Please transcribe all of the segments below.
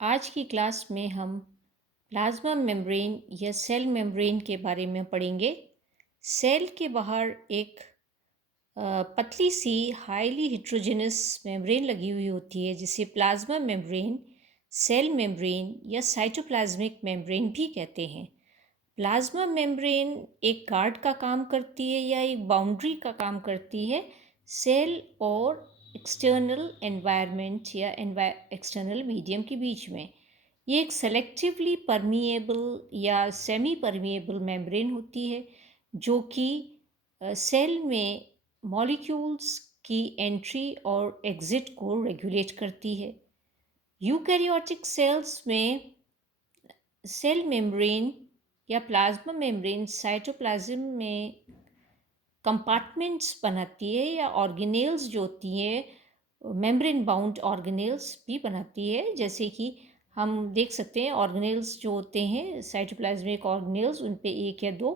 आज की क्लास में हम प्लाज्मा मेम्ब्रेन या सेल मेम्ब्रेन के बारे में पढ़ेंगे। सेल के बाहर एक पतली सी हाईली हेट्रोजेनस मेम्ब्रेन लगी हुई होती है जिसे प्लाज्मा मेम्ब्रेन, सेल मेम्ब्रेन या साइटोप्लाज्मिक मेम्ब्रेन भी कहते हैं। प्लाज्मा मेम्ब्रेन एक गार्ड का काम करती है या एक बाउंड्री का काम करती है सेल और एक्सटर्नल एनवायरनमेंट या एक्सटर्नल मीडियम के बीच में। ये एक सेलेक्टिवली परमिएबल या सेमी परमिएबल मेम्ब्रेन होती है जो कि सेल में मॉलिक्यूल्स की एंट्री और एग्जिट को रेगुलेट करती है। यूकैरियोटिक सेल्स में सेल मेम्ब्रेन या प्लाज्मा मेम्ब्रेन साइटोप्लाज्म में कंपार्टमेंट्स बनाती है या ऑर्गेनेल्स जो होती हैं मेम्ब्रेन बाउंड ऑर्गेनेल्स भी बनाती है। जैसे कि हम देख सकते हैं ऑर्गेनेल्स जो होते हैं साइटोप्लाज्मिक ऑर्गेनेल्स, उन पे एक या दो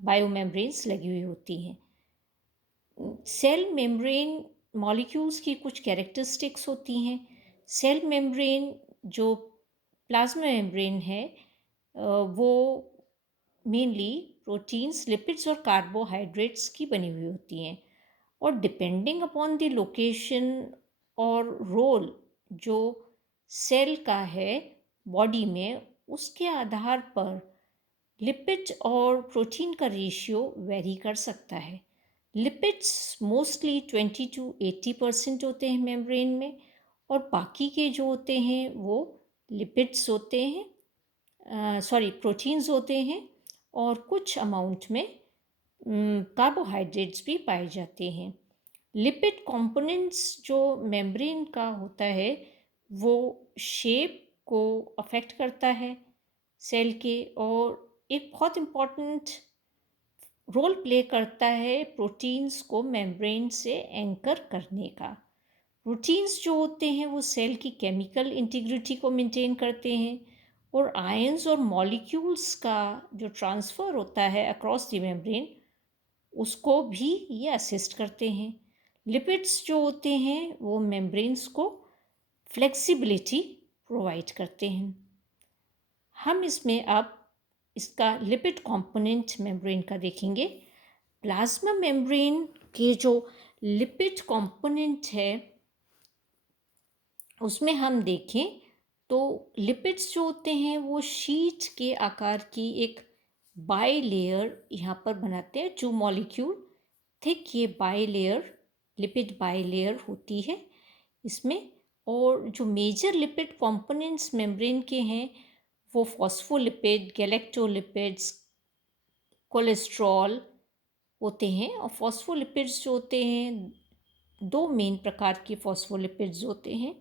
बायोमेम्ब्रेन्स लगी हुई होती हैं। सेल मेम्ब्रेन मॉलिक्यूल्स की कुछ कैरेक्टरिस्टिक्स होती हैं। सेल मेम्ब्रेन जो प्लाज्मा मेम्ब्रेन है वो मेनली प्रोटीन्स, लिपिड्स और कार्बोहाइड्रेट्स की बनी हुई होती हैं और डिपेंडिंग अपॉन द लोकेशन और रोल जो सेल का है बॉडी में, उसके आधार पर लिपिड और प्रोटीन का रेशियो वेरी कर सकता है। लिपिड्स मोस्टली 20 to 80% होते हैं मेम्ब्रेन में और बाकी के जो होते हैं वो लिपिड्स होते हैं, प्रोटीन्स होते हैं और कुछ अमाउंट में कार्बोहाइड्रेट्स भी पाए जाते हैं। लिपिड कंपोनेंट्स जो मेम्ब्रेन का होता है वो शेप को अफेक्ट करता है सेल के, और एक बहुत इम्पॉर्टेंट रोल प्ले करता है प्रोटीन्स को मेम्ब्रेन से एंकर करने का। प्रोटीन्स जो होते हैं वो सेल की केमिकल इंटीग्रिटी को मेंटेन करते हैं और आयंस और मॉलिक्यूल्स का जो ट्रांसफ़र होता है अक्रॉस द मेम्ब्रेन उसको भी ये असिस्ट करते हैं। लिपिड्स जो होते हैं वो मेम्ब्रेन्स को फ्लेक्सिबिलिटी प्रोवाइड करते हैं। हम इसमें अब इसका लिपिड कंपोनेंट मेम्ब्रेन का देखेंगे। प्लाज्मा मेम्ब्रेन के जो लिपिड कंपोनेंट है उसमें हम देखें तो लिपिड्स जो होते हैं वो शीट के आकार की एक बाई लेयर यहाँ पर बनाते हैं, 2 मॉलिक्यूल थिक ये by layer, lipid by layer होती है इसमें। और जो मेजर लिपिड कंपोनेंट्स मेम्ब्रेन के हैं वो फॉस्फोलिपिड, गैलेक्टोलिपिड्स, कोलेस्ट्रॉल होते हैं। और फॉस्फोलिपिड्स जो होते हैं, दो मेन प्रकार के फॉस्फोलिपिड्स होते हैं।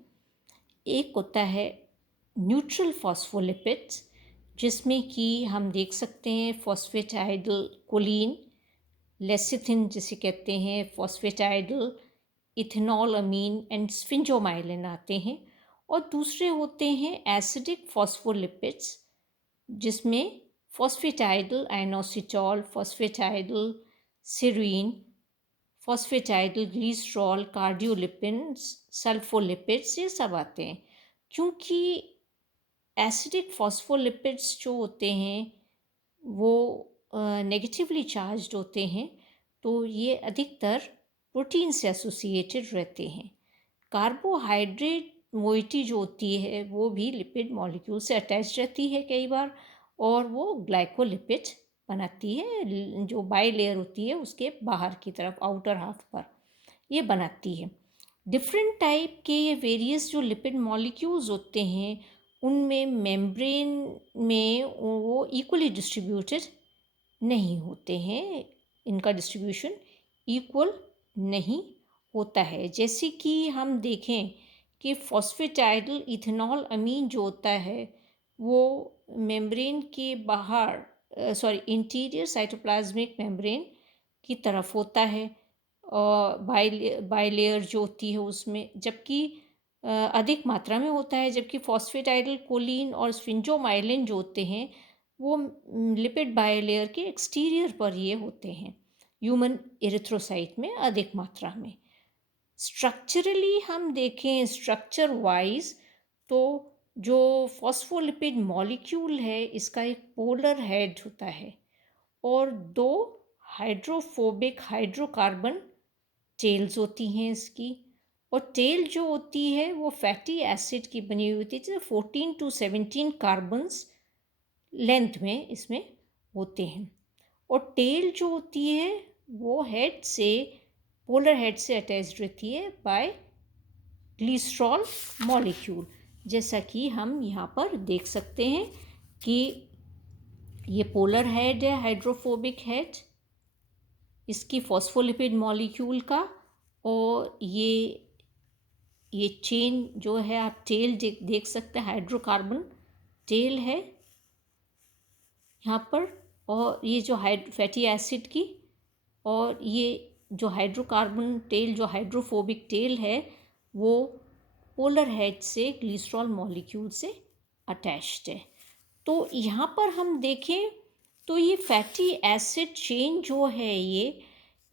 एक होता है न्यूट्रल फॉस्फोलिपिड्स जिसमें कि हम देख सकते हैं फॉस्फेटाइडल कोलिन, लेसिथिन जिसे कहते हैं, फॉस्फेटाइडल इथेनॉल अमीन एंड स्फिंजोमाइलिन आते हैं। और दूसरे होते हैं एसिडिक फॉस्फोलिपिड्स जिसमें phosphatidyl inositol, phosphatidyl serine, phosphatidyl glycerol, cardiolipins, sulfolipids ये सब आते हैं। क्योंकि एसिडिक फॉस्फोलिपिड्स जो होते हैं वो नेगेटिवली चार्ज्ड होते हैं तो ये अधिकतर प्रोटीन से एसोसिएटेड रहते हैं। कार्बोहाइड्रेट मोइटी जो होती है वो भी लिपिड मॉलिक्यूल से अटैच रहती है कई बार और वो ग्लाइकोलिपिड बनाती है, जो बाई लेयर होती है उसके बाहर की तरफ आउटर हाफ पर ये बनाती है। डिफरेंट टाइप के ये वेरियस जो लिपिड मॉलिक्यूल्स होते हैं उनमें मेम्ब्रेन में वो इक्वली डिस्ट्रीब्यूटेड नहीं होते हैं, इनका डिस्ट्रीब्यूशन इक्वल नहीं होता है। जैसे कि हम देखें कि फॉस्फेटाइडल इथेनॉल अमीन जो होता है वो मेम्ब्रेन के बाहर इंटीरियर साइटोप्लाज्मिक मेम्ब्रेन की तरफ होता है और बाई लेयर जो होती है उसमें, जबकि अधिक मात्रा में होता है। जबकि फॉस्फेटाइडल कोलिन और स्फिंजोमाइलिन जो होते हैं वो लिपिड बाई लेयर के एक्सटीरियर पर ये होते हैं, ह्यूमन एरिथ्रोसाइट में अधिक मात्रा में। स्ट्रक्चरली हम देखें स्ट्रक्चर वाइज तो जो फॉस्फोलिपिड मॉलिक्यूल है इसका एक पोलर हेड होता है और दो हाइड्रोफोबिक हाइड्रोकार्बन टेल्स होती हैं इसकी। और टेल जो होती है वो फैटी एसिड की बनी हुई होती है, 14 to 17 कार्बन्स लेंथ में इसमें होते हैं। और टेल जो होती है वो हेड से, पोलर हेड से अटैच्ड रहती है बाय ग्लिसरॉल मॉलिक्यूल, जैसा कि हम यहाँ पर देख सकते हैं कि ये पोलर हेड है, हाइड्रोफोबिक हेड इसकी फॉस्फोलिपिड मॉलिक्यूल का। और ये चेन जो है आप टेल देख सकते हैं, हाइड्रोकार्बन टेल है यहाँ पर। और ये जो फैटी एसिड की, और ये जो हाइड्रोकार्बन टेल, जो हाइड्रोफोबिक टेल है, वो पोलर हेड से ग्लिसरॉल मॉलिक्यूल से अटैच्ड है। तो यहाँ पर हम देखें तो ये फैटी एसिड चेन जो है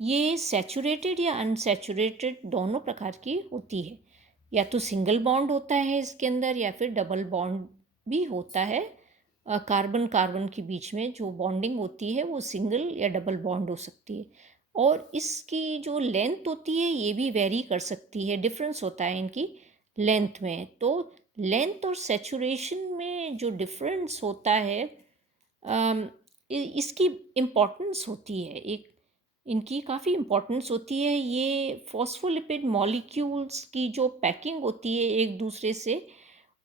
ये सैचुरेटेड या अनसैचुरेटेड दोनों प्रकार की होती है। या तो सिंगल बॉन्ड होता है इसके अंदर या फिर डबल बॉन्ड भी होता है। कार्बन कार्बन के बीच में जो बॉन्डिंग होती है वो सिंगल या डबल बॉन्ड हो सकती है। और इसकी जो लेंथ होती है ये भी वेरी कर सकती है, डिफरेंस होता है इनकी लेंथ में। तो लेंथ और सैचुरेशन में जो डिफरेंस होता है इसकी इम्पॉर्टेंस होती है, एक इनकी काफ़ी इम्पॉर्टेंस होती है। ये फॉस्फोलिपिड मॉलिक्यूल्स की जो पैकिंग होती है एक दूसरे से,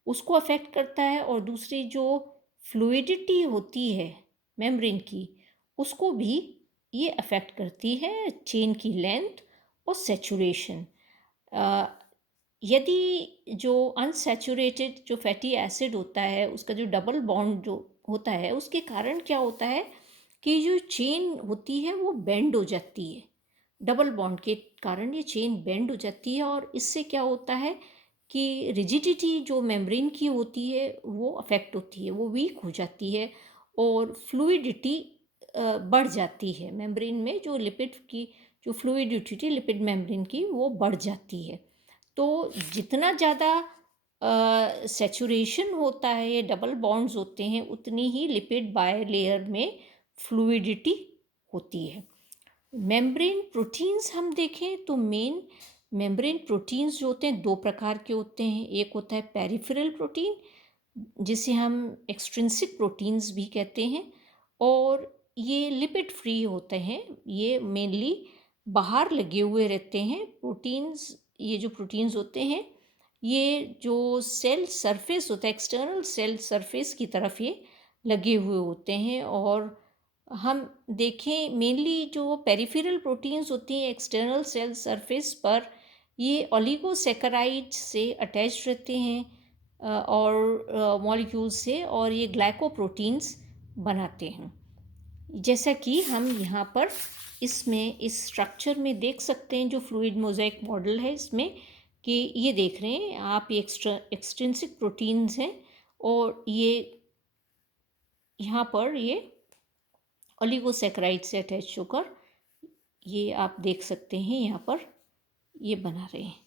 उसको अफेक्ट करता है। और दूसरी जो फ्लूइडिटी होती है मेम्ब्रेन की, उसको भी ये अफेक्ट करती है, चेन की लेंथ और सैचुरेशन। यदि जो अनसैचुरेटेड जो फैटी एसिड होता है उसका जो डबल बॉन्ड जो होता है, उसके कारण क्या होता है कि जो चेन होती है वो बेंड हो जाती है। डबल बॉन्ड के कारण ये चेन बेंड हो जाती है और इससे क्या होता है कि रिजिडिटी जो मेम्ब्रेन की होती है वो अफेक्ट होती है, वो वीक हो जाती है। और फ्लूइडिटी बढ़ जाती है मेम्ब्रेन में, जो लिपिड की जो फ्लूइडिटी लिपिड मेम्ब्रेन की वो बढ़ जाती है। तो जितना ज़्यादा सैचुरेशन होता है, ये डबल बॉन्ड्स होते हैं, उतनी ही लिपिड बायलेयर में फ्लूइडिटी होती है। मेम्ब्रेन प्रोटीन्स हम देखें तो मेन मेम्ब्रेन प्रोटीन्स जो होते हैं दो प्रकार के होते हैं। एक होता है पेरिफेरल प्रोटीन, जिसे हम एक्सट्रिंसिक प्रोटीन्स भी कहते हैं, और ये लिपिड फ्री होते हैं। ये मेनली बाहर लगे हुए रहते हैं प्रोटीन्स। ये जो प्रोटीन्स होते हैं ये जो सेल सरफेस होता है, एक्सटर्नल सेल सरफेस की तरफ ये लगे हुए होते हैं। और हम देखें मेनली जो पेरिफेरल प्रोटीन्स होती हैं एक्सटर्नल सेल सरफेस पर, ये ओलिगोसैकेराइड से अटैच रहते हैं और मॉलिक्यूल से, और ये ग्लाइकोप्रोटीन्स बनाते हैं। जैसा कि हम यहाँ पर इसमें इस स्ट्रक्चर में देख सकते हैं, जो फ्लूइड मोज़ेक मॉडल है इसमें, कि ये देख रहे हैं आप, ये एक्सट्रिंसिक प्रोटीन्स हैं और ये यहाँ पर ये ओलिगोसैकेराइड से अटैच होकर ये आप देख सकते हैं यहाँ पर ये बना रहे हैं।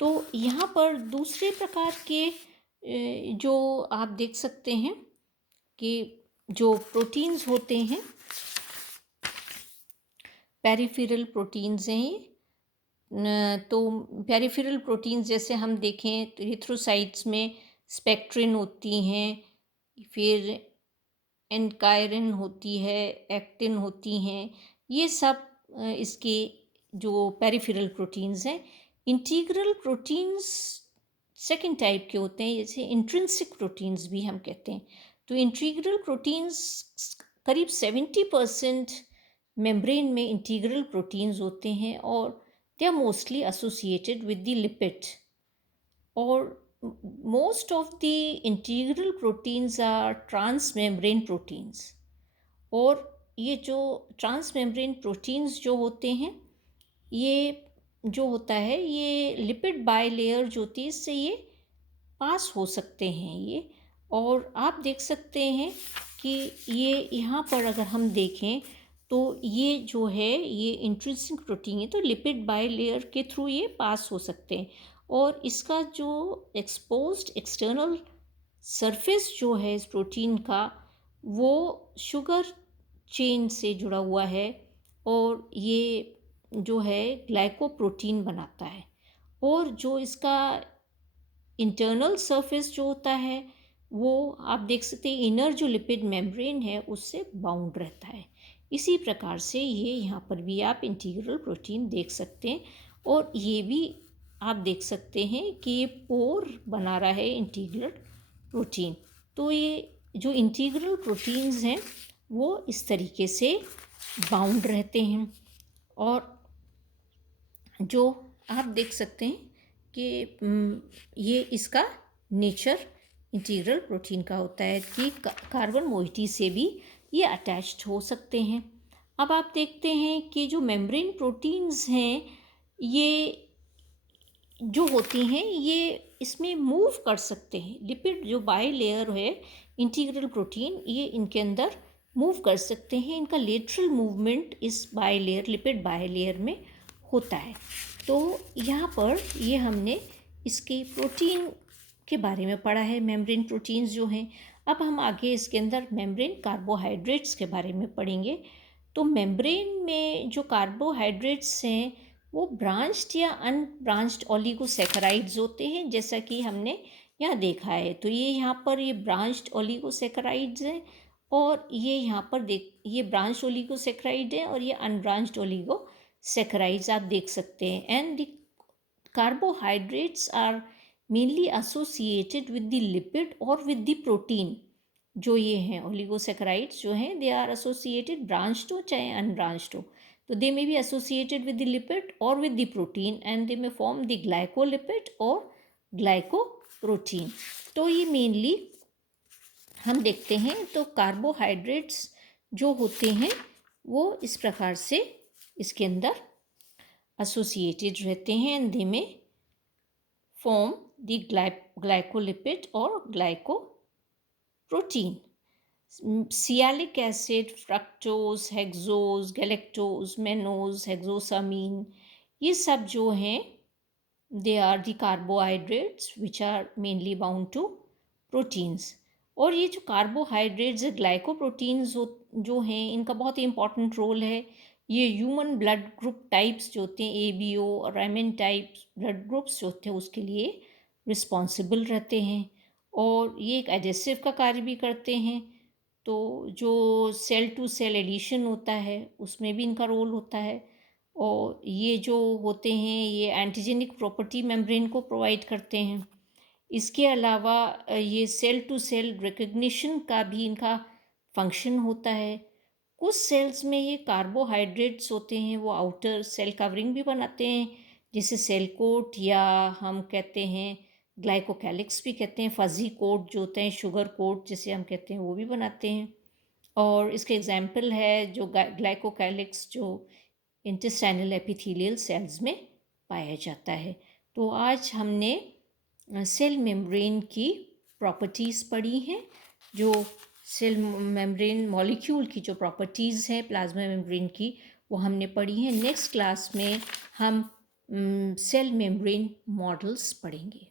तो यहाँ पर दूसरे प्रकार के जो आप देख सकते हैं कि जो प्रोटीन्स होते हैं, पेरिफेरल प्रोटीन्स हैं ये। तो पेरिफेरल प्रोटीन्स जैसे हम देखें तो एरिथ्रोसाइट्स में स्पेक्ट्रिन होती हैं, फिर एनकायरिन होती है, एक्टिन होती हैं, ये सब इसके जो पेरिफेरल प्रोटीन्स हैं। इंटीग्रल प्रोटीन्स सेकेंड टाइप के होते हैं, जैसे इंट्रिंसिक प्रोटीन्स भी हम कहते हैं। तो इंटीग्रल प्रोटीन्स करीब 70% मेम्ब्रेन में इंटीग्रल प्रोटीन्स होते हैं और they are mostly associated with the lipid. और most of the integral proteins are transmembrane proteins। और ये जो ट्रांसमेम्ब्रेन प्रोटीन्स जो होते हैं, ये जो होता है ये लिपिड बायलेयर जो होती है इससे ये पास हो सकते हैं ये। और आप देख सकते हैं कि ये यहाँ पर अगर हम देखें तो ये जो है ये इंट्रिंसिक प्रोटीन है, तो लिपिड बायलेयर के थ्रू ये पास हो सकते हैं। और इसका जो एक्सपोज्ड एक्सटर्नल सरफेस जो है इस प्रोटीन का वो शुगर चेन से जुड़ा हुआ है और ये जो है ग्लाइकोप्रोटीन बनाता है। और जो इसका इंटरनल सरफेस जो होता है वो आप देख सकते हैं इनर जो लिपिड मेम्ब्रेन है उससे बाउंड रहता है। इसी प्रकार से ये यहाँ पर भी आप इंटीग्रल प्रोटीन देख सकते हैं और ये भी आप देख सकते हैं कि ये पोर बना रहा है इंटीग्रल प्रोटीन। तो ये जो इंटीग्रल प्रोटीन्स हैं वो इस तरीके से बाउंड रहते हैं। और जो आप देख सकते हैं कि ये इसका नेचर इंटीग्रल प्रोटीन का होता है कि कार्बन मोइटी से भी ये अटैच्ड हो सकते हैं। अब आप देखते हैं कि जो मेम्ब्रेन प्रोटीन्स हैं ये जो होती हैं ये इसमें मूव कर सकते हैं। लिपिड जो बाई लेयर है इंटीग्रल प्रोटीन ये इनके अंदर मूव कर सकते हैं। इनका लेटरल मूवमेंट इस by layer lipid by layer में होता है। तो यहाँ पर ये हमने इसके प्रोटीन के बारे में पढ़ा है, मेम्ब्रेन प्रोटीन्स जो हैं। अब हम आगे इसके अंदर मेम्ब्रेन कार्बोहाइड्रेट्स के बारे में पढ़ेंगे। तो मेम्ब्रेन में जो कार्बोहाइड्रेट्स हैं वो ब्रांच्ड या अनब्रांच्ड ओलिगोसैकेराइड्स होते हैं, जैसा कि हमने यहाँ देखा है। तो ये यहाँ पर ये ब्रांच्ड ओलिगोसैकेराइड्स हैं और ये यहाँ पर ये ब्रांच्ड ओलिगोसैकेराइड है और ये अनब्रांच्ड ओलिगोसैकेराइड्स आप देख सकते हैं। And the carbohydrates are mainly associated with the lipid और विद द प्रोटीन। जो ये हैं ओलिगोसैकेराइड्स जो हैं दे आर एसोसिएटेड ब्रांच्ड हो चाहे अनब्रांच्ड हो। So they may be associated with the lipid or with the protein and they may form the glycolipid or glycoprotein. तो ये मेनली हम देखते हैं तो कार्बोहाइड्रेट्स जो होते हैं वो इस प्रकार से इसके अंदर एसोसिएटेड रहते हैं and they may form the glycolipid और glycoprotein. Sialic acid, fructose, hexose, galactose, mannose, hexosamine, ये सब जो हैं they are the carbohydrates which are mainly bound to proteins. और ये जो कार्बोहाइड्रेट्स ग्लाइकोप्रोटीन्स जो हैं इनका बहुत ही इंपॉर्टेंट रोल है। ये ह्यूमन ब्लड ग्रुप टाइप्स जो होते हैं ABO और Raman टाइप्स ब्लड ग्रुप्स जो होते हैं उसके लिए रिस्पॉन्सिबल रहते हैं और ये एक एडेसिव का कार्य भी करते हैं। तो जो सेल टू सेल एडिशन होता है उसमें भी इनका रोल होता है। और ये जो होते हैं ये एंटीजेनिक प्रॉपर्टी मेम्ब्रेन को प्रोवाइड करते हैं। इसके अलावा ये सेल टू सेल रिकग्निशन का भी इनका फंक्शन होता है। कुछ सेल्स में ये कार्बोहाइड्रेट्स होते हैं वो आउटर सेल कवरिंग भी बनाते हैं, जिसे सेल कोट या हम कहते हैं ग्लाइकोकैलिक्स भी कहते हैं। फजी कोट जो होते हैं शुगर कोट जिसे हम कहते हैं वो भी बनाते हैं। और इसके एग्जाम्पल है जो ग्लाइकोकैलिक्स जो इंटेस्टाइनल एपिथेलियल सेल्स में पाया जाता है। तो आज हमने सेल मेम्ब्रेन की प्रॉपर्टीज़ पढ़ी हैं। जो सेल मेम्ब्रेन मॉलिक्यूल की जो प्रॉपर्टीज़ हैं प्लाज्मा मेम्ब्रेन की वो हमने पढ़ी हैं। नेक्स्ट क्लास में हम सेल मेम्ब्रेन मॉडल्स पढ़ेंगे।